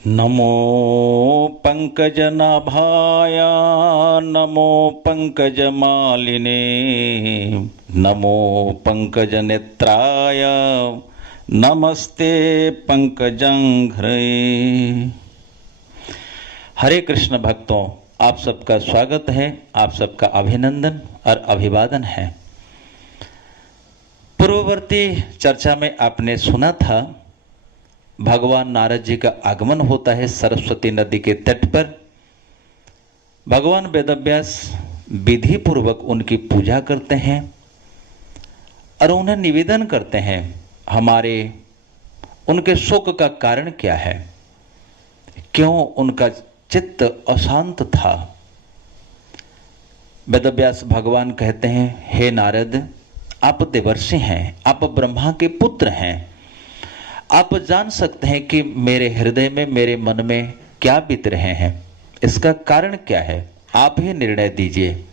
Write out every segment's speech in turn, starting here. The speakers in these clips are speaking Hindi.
नमो पंकजनाभाय नमो पंकजमालिने नमो पंकजनेत्राय नमस्ते पंकजंघ्रे। हरे कृष्ण भक्तों, आप सबका स्वागत है, आप सबका अभिनंदन और अभिवादन है। पूर्ववर्ती चर्चा में आपने सुना था भगवान नारद जी का आगमन होता है सरस्वती नदी के तट पर। भगवान वेदव्यास विधि पूर्वक उनकी पूजा करते हैं और उन्हें निवेदन करते हैं हमारे उनके शोक का कारण क्या है, क्यों उनका चित्त अशांत था। वेदव्यास भगवान कहते हैं, हे नारद, आप देवर्षि हैं, आप ब्रह्मा के पुत्र हैं, आप जान सकते हैं कि मेरे हृदय में, मेरे मन में क्या बीत रहे हैं, इसका कारण क्या है, आप ही निर्णय दीजिए।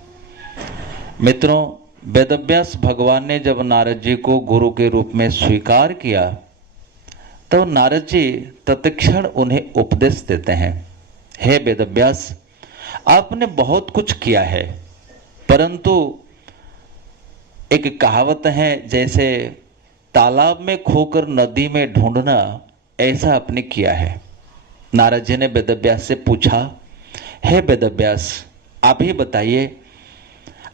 मित्रों, वेदव्यास भगवान ने जब नारद जी को गुरु के रूप में स्वीकार किया तो नारद जी तत्क्षण उन्हें उपदेश देते हैं, हे वेदव्यास, आपने बहुत कुछ किया है, परंतु एक कहावत है, जैसे तालाब में खोकर नदी में ढूंढना, ऐसा आपने किया है। नारद जी ने वेदव्यास से पूछा, हे वेदव्यास, आप ही बताइए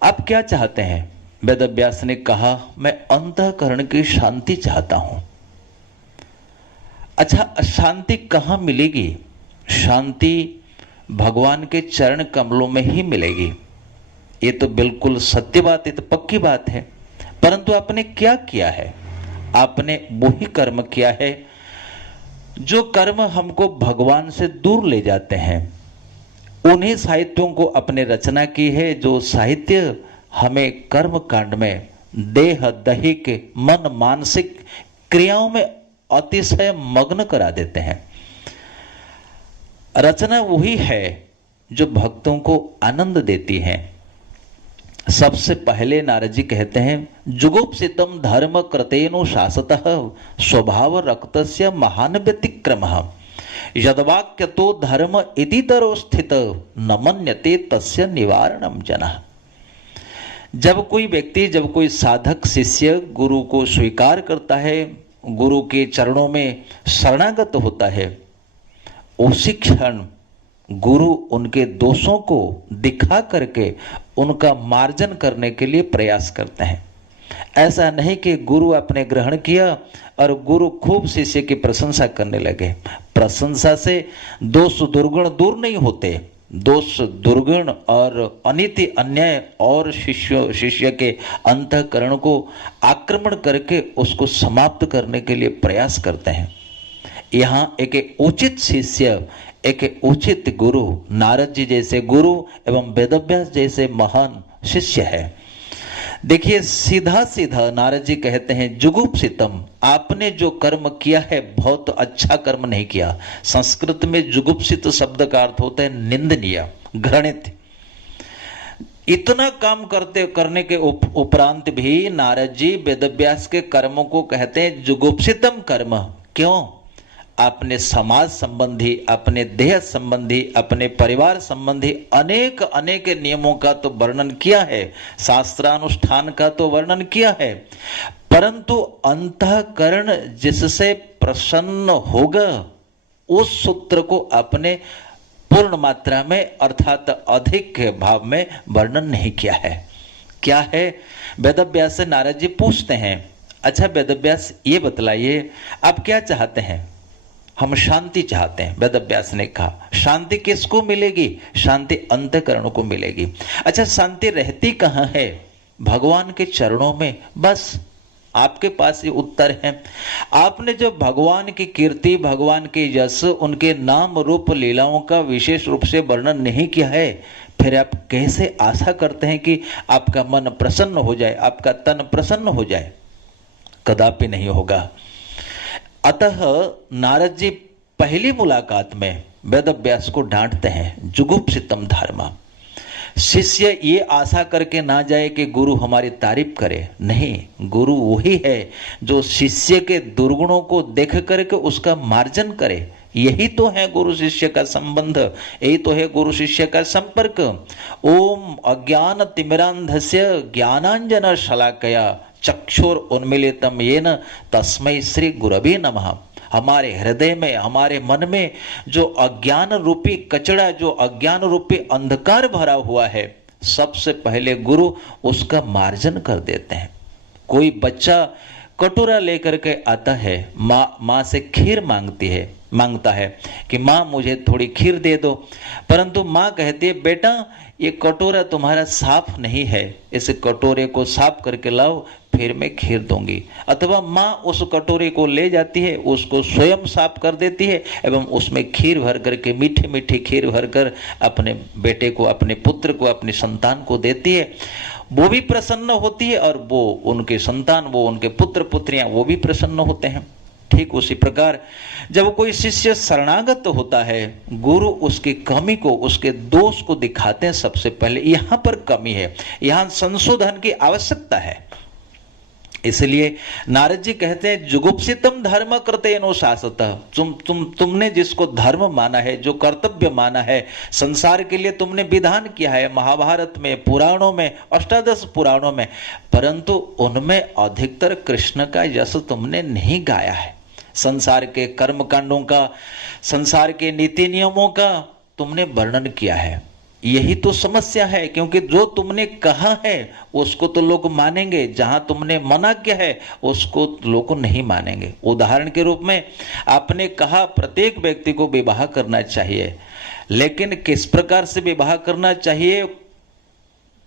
आप क्या चाहते हैं। वेदव्यास ने कहा, मैं अंतःकरण की शांति चाहता हूं। अच्छा, शांति कहां मिलेगी? शांति भगवान के चरण कमलों में ही मिलेगी। ये तो बिल्कुल सत्य बात है, तो पक्की बात है। परंतु आपने क्या किया है? आपने वही कर्म किया है जो कर्म हमको भगवान से दूर ले जाते हैं। उन्हीं साहित्यों को अपने रचना की है जो साहित्य हमें कर्म कांड में देह दैहिक मन मानसिक क्रियाओं में अतिशय मग्न करा देते हैं। रचना वही है जो भक्तों को आनंद देती है। सबसे पहले नारद जी कहते हैं, जुगुप्सितम धर्म कृतेनु शासतः स्वभाव रक्तस्य महान व्यतिक्रमः यद्वाक्य तो धर्म इति तरो स्थित न मन्यते तस्य निवारणम जनः। जब कोई व्यक्ति, जब कोई साधक शिष्य गुरु को स्वीकार करता है, गुरु के चरणों में शरणागत होता है, उसी क्षण गुरु उनके दोषों को दिखा करके उनका मार्जन करने के लिए प्रयास करते हैं। ऐसा नहीं कि गुरु आपने ग्रहण किया और गुरु खूब शिष्य की प्रशंसा करने लगे। प्रशंसा से दोष दुर्गुण दूर नहीं होते। दोष दुर्गुण और अनीति अन्याय और शिष्य के अंतःकरण को आक्रमण करके उसको समाप्त करने के लिए प्रयास करते हैं। यहाँ एक उचित शिष्य, एक उचित गुरु, नारद जी जैसे गुरु एवं वेदव्यास जैसे महान शिष्य है। देखिए, सीधा सीधा नारद जी कहते हैं, जुगुप्सितम, आपने जो कर्म किया है बहुत अच्छा कर्म नहीं किया। संस्कृत में जुगुप्सित शब्द का अर्थ होता है निंदनीय, घृणित। इतना काम करने के उपरांत भी नारद जी वेदव्यास के कर्मों को कहते हैं जुगुप्सितम कर्म। क्यों? आपने समाज संबंधी, अपने देह संबंधी, अपने परिवार संबंधी अनेक अनेक नियमों का तो वर्णन किया है, शास्त्रानुष्ठान का तो वर्णन किया है, परंतु अंतःकरण जिससे प्रसन्न होगा उस सूत्र को आपने पूर्ण मात्रा में अर्थात अधिक भाव में वर्णन नहीं किया है। क्या है? वेदव्यास से नारद जी पूछते हैं, अच्छा वेदव्यास, ये बतलाइए आप क्या चाहते हैं? हम शांति चाहते हैं। वेदव्यास ने कहा, शांति किसको मिलेगी? शांति अंतःकरण को मिलेगी। अच्छा, शांति रहती कहाँ है? भगवान के चरणों में। बस आपके पास ये उत्तर है। आपने जब भगवान की कीर्ति, भगवान के यश, उनके नाम रूप लीलाओं का विशेष रूप से वर्णन नहीं किया है, फिर आप कैसे आशा करते हैं कि आपका मन प्रसन्न हो जाए, आपका तन प्रसन्न हो जाए? कदापि नहीं होगा। अतः नारद जी पहली मुलाकात में वेदव्यास को डांटते हैं, जुगुप्सितम धर्म। शिष्य ये आशा करके ना जाए कि गुरु हमारी तारीफ करे, नहीं, गुरु वही है जो शिष्य के दुर्गुणों को देख करके उसका मार्जन करे। यही तो है गुरु शिष्य का संबंध, यही तो है गुरु शिष्य का संपर्क। ओम अज्ञान तिमिरांधस्य ज्ञानांजन शलाकया चक्षुर उन्मीलितम येन तस्मै श्री गुरवे नमः। हमारे हृदय में, हमारे मन में जो अज्ञान रूपी कचड़ा, जो अज्ञान रूपी अंधकार भरा हुआ है, सबसे पहले गुरु उसका मार्जन कर देते हैं। कोई बच्चा कटोरा लेकर के आता है, माँ से खीर मांगता है कि माँ मुझे थोड़ी खीर दे दो, परंतु माँ कहती है बेटा ये कटोरा तुम्हारा साफ नहीं है, इस कटोरे को साफ करके लाओ फिर मैं खीर दूंगी। अथवा माँ उस कटोरे को ले जाती है, उसको स्वयं साफ कर देती है एवं उसमें खीर भर करके, मीठी मीठी खीर भरकर अपने बेटे को, अपने पुत्र को, अपनी संतान को देती है। वो भी प्रसन्न होती है और वो उनके संतान, वो उनके पुत्र पुत्रियां, वो भी प्रसन्न होते हैं। ठीक उसी प्रकार जब कोई शिष्य शरणागत होता है, गुरु उसकी कमी को, उसके दोष को दिखाते हैं। सबसे पहले यहां पर कमी है, यहां संशोधन की आवश्यकता है। इसलिए नारद जी कहते हैं जुगुप्सितम धर्म कृतेनुशासतः, तुमने जिसको धर्म माना है, जो कर्तव्य माना है, संसार के लिए तुमने विधान किया है महाभारत में, पुराणों में, अष्टादश पुराणों में, परंतु उनमें अधिकतर कृष्ण का यश तुमने नहीं गाया है। संसार के कर्म कांडों का, संसार के नीति नियमों का तुमने वर्णन किया है। यही तो समस्या है, क्योंकि जो तुमने कहा है उसको तो लोग मानेंगे, जहां तुमने मना किया है उसको लोग नहीं मानेंगे। उदाहरण के रूप में आपने कहा प्रत्येक व्यक्ति को विवाह करना चाहिए, लेकिन किस प्रकार से विवाह करना चाहिए,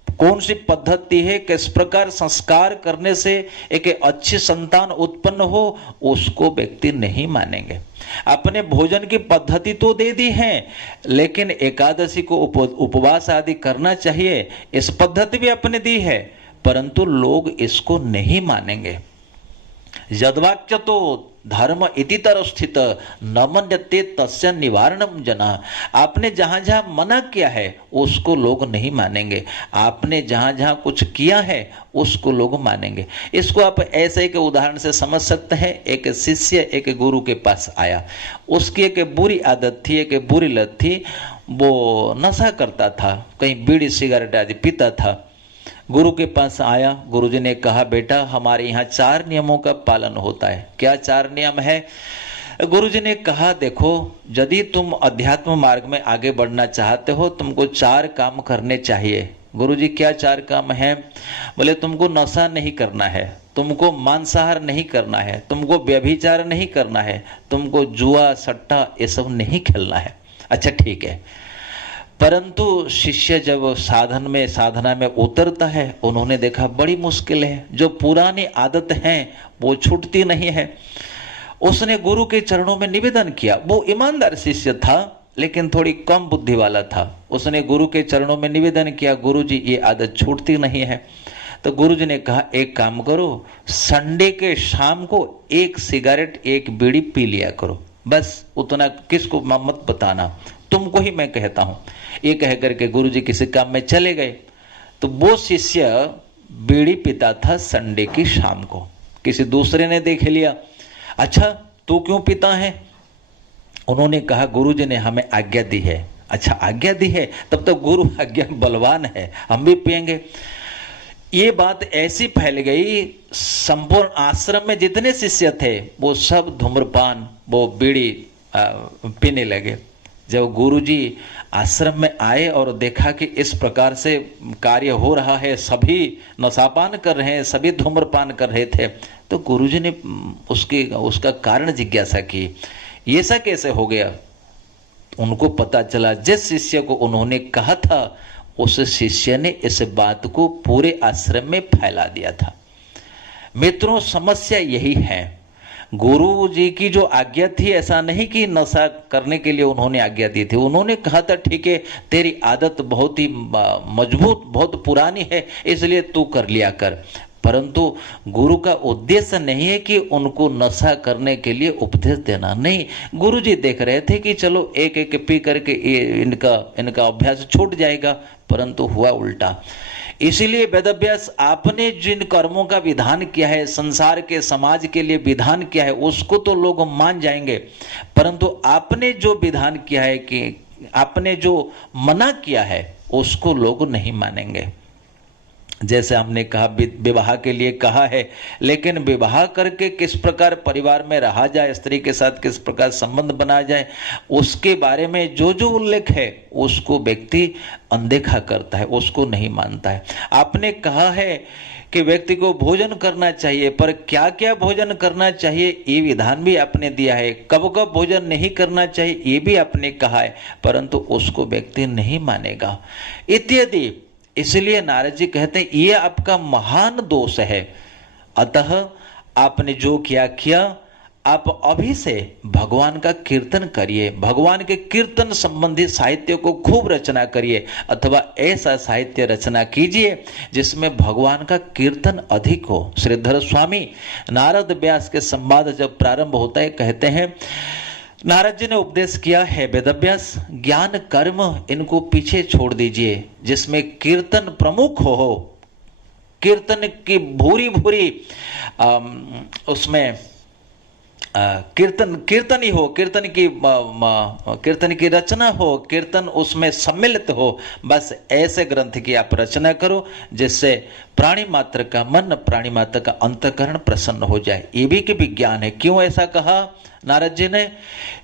कौन सी पद्धति है, किस प्रकार संस्कार करने से एक अच्छी संतान उत्पन्न हो, उसको व्यक्ति नहीं मानेंगे। अपने भोजन की पद्धति तो दे दी है, लेकिन एकादशी को उपवास आदि करना चाहिए, इस पद्धति भी अपने दी है, परंतु लोग इसको नहीं मानेंगे। यद्वाक्य तो धर्म इतितर स्थित न मन्यते तस्य निवारणम जना। आपने जहां जहां मना किया है उसको लोग नहीं मानेंगे, आपने जहां जहां कुछ किया है उसको लोग मानेंगे। इसको आप ऐसे एक उदाहरण से समझ सकते हैं। एक शिष्य एक गुरु के पास आया, उसकी एक बुरी आदत थी, एक बुरी लत थी, वो नशा करता था, कहीं बीड़ी सिगरेट आदि पीता था। गुरु के पास आया, गुरुजी ने कहा बेटा हमारे यहाँ 4 नियमों का पालन होता है। क्या 4 नियम है? गुरुजी ने कहा देखो, यदि तुम अध्यात्म मार्ग में आगे बढ़ना चाहते हो, तुमको 4 काम करने चाहिए। गुरुजी क्या 4 काम हैं? बोले तुमको नशा नहीं करना है, तुमको मांसाहार नहीं करना है, तुमको व्यभिचार नहीं करना है, तुमको जुआ सट्टा ये सब नहीं खेलना है। अच्छा ठीक है, परंतु शिष्य जब साधना में उतरता है, उन्होंने देखा बड़ी मुश्किल है, जो पुरानी आदत है वो छूटती नहीं है। उसने गुरु के चरणों में निवेदन किया। वो ईमानदार शिष्य था, लेकिन थोड़ी कम बुद्धि वाला था। उसने गुरु के चरणों में निवेदन किया, गुरुजी ये आदत छूटती नहीं है। तो गुरुजी ने कहा एक काम करो, संडे के शाम को 1 सिगरेट 1 बीड़ी पी लिया करो, बस उतना किसको मत बताना, तुमको ही मैं कहता हूं। ये कह करके गुरुजी किसी काम में चले गए। तो वो शिष्य बीड़ी पीता था संडे की शाम को। किसी दूसरे ने देख लिया, अच्छा तू क्यों पीता है? उन्होंने कहा गुरुजी ने हमें आज्ञा दी है। अच्छा आज्ञा दी है, तब तो गुरु आज्ञा बलवान है, हम भी पिएंगे। ये बात ऐसी फैल गई, संपूर्ण आश्रम में जितने शिष्य थे वो सब धूम्रपान, वो बीड़ी पीने लगे। जब गुरुजी आश्रम में आए और देखा कि इस प्रकार से कार्य हो रहा है, सभी नशापान कर रहे हैं, सभी धूम्रपान कर रहे थे, तो गुरुजी ने उसका कारण जिज्ञासा की, ये ऐसा कैसे हो गया? उनको पता चला जिस शिष्य को उन्होंने कहा था उस शिष्य ने इस बात को पूरे आश्रम में फैला दिया था। मित्रों समस्या यही है, गुरु जी की जो आज्ञा थी, ऐसा नहीं कि नशा करने के लिए उन्होंने आज्ञा दी थी। उन्होंने कहा था ठीक है तेरी आदत बहुत ही मजबूत, बहुत पुरानी है, इसलिए तू कर लिया कर। परंतु गुरु का उद्देश्य नहीं है कि उनको नशा करने के लिए उपदेश देना, नहीं। गुरु जी देख रहे थे कि चलो एक पी करके इनका अभ्यास छूट जाएगा, परंतु हुआ उल्टा। इसीलिए वेदव्यास आपने जिन कर्मों का विधान किया है, संसार के समाज के लिए विधान किया है, उसको तो लोग मान जाएंगे, परंतु आपने जो विधान किया है कि आपने जो मना किया है उसको लोग नहीं मानेंगे। जैसे हमने कहा विवाह के लिए कहा है, लेकिन विवाह करके किस प्रकार परिवार में रहा जाए, स्त्री के साथ किस प्रकार संबंध बनाया जाए, उसके बारे में जो जो उल्लेख है उसको व्यक्ति अनदेखा करता है, उसको नहीं मानता है। आपने कहा है कि व्यक्ति को भोजन करना चाहिए, पर क्या क्या भोजन करना चाहिए ये विधान भी आपने दिया है, कब कब भोजन नहीं करना चाहिए ये भी आपने कहा है, परंतु उसको व्यक्ति नहीं मानेगा इत्यादि। इसलिए नारद जी कहते हैं ये आपका महान दोष है। अतः आपने जो किया, आप अभी से भगवान का कीर्तन करिए, भगवान के कीर्तन संबंधी साहित्य को खूब रचना करिए, अथवा ऐसा साहित्य रचना कीजिए जिसमें भगवान का कीर्तन अधिक हो। श्रीधर स्वामी नारद व्यास के संवाद जब प्रारंभ होता है कहते हैं, नारद जी ने उपदेश किया है वेदव्यास, ज्ञान कर्म इनको पीछे छोड़ दीजिए, जिसमें कीर्तन प्रमुख हो, कीर्तन की भूरी भूरी उसमें कीर्तन ही हो, कीर्तन की रचना हो, कीर्तन उसमें सम्मिलित हो। बस ऐसे ग्रंथ की आप रचना करो जिससे प्राणी मात्र का मन, प्राणी मात्र का अंतःकरण प्रसन्न हो जाए। ये भी कि विज्ञान है। क्यों ऐसा कहा नारद जी ने?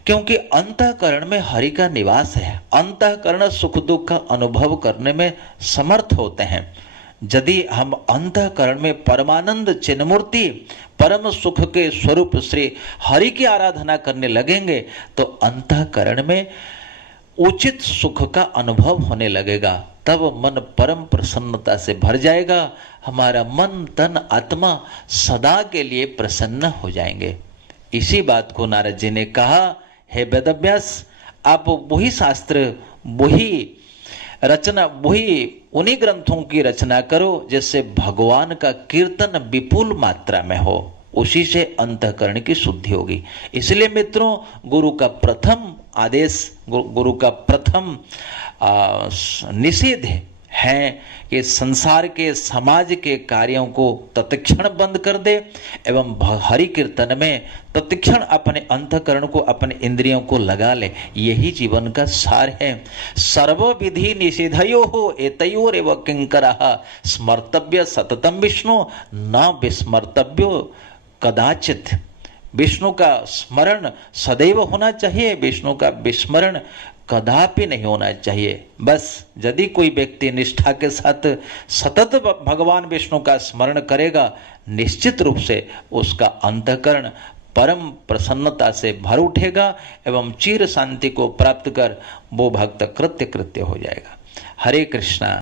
क्योंकि अंतःकरण में हरि का निवास है। अंतःकरण सुख दुख का अनुभव करने में समर्थ होते हैं। यदि हम अंतःकरण में परमानंद चिन्मूर्ति परम सुख के स्वरूप श्री हरि की आराधना करने लगेंगे तो अंतःकरण में उचित सुख का अनुभव होने लगेगा। तब मन परम प्रसन्नता से भर जाएगा। हमारा मन तन आत्मा सदा के लिए प्रसन्न हो जाएंगे। इसी बात को नारद जी ने कहा, हे वेदव्यास, आप वही शास्त्र, वही रचना, वही उन्हीं ग्रंथों की रचना करो जिससे भगवान का कीर्तन विपुल मात्रा में हो, उसी से अंतःकरण की शुद्धि होगी। इसलिए मित्रों, गुरु का प्रथम आदेश, गुरु का प्रथम निषेध है कि संसार के समाज के कार्यों को तत्क्षण बंद कर दे एवं हरि कीर्तन में तत्क्षण अपने अंतःकरण को, अपने इंद्रियों को लगा ले। यही जीवन का सार है। सर्व विधि निषेधयो हो एतयोर एव किंकरः स्मर्तव्य सततम विष्णु न विस्मर्तव्यो कदाचित। विष्णु का स्मरण सदैव होना चाहिए, विष्णु का विस्मरण कदापि नहीं होना चाहिए। बस यदि कोई व्यक्ति निष्ठा के साथ सतत भगवान विष्णु का स्मरण करेगा, निश्चित रूप से उसका अंतःकरण परम प्रसन्नता से भर उठेगा एवं चिर शांति को प्राप्त कर वो भक्त कृत्य हो जाएगा। हरे कृष्णा।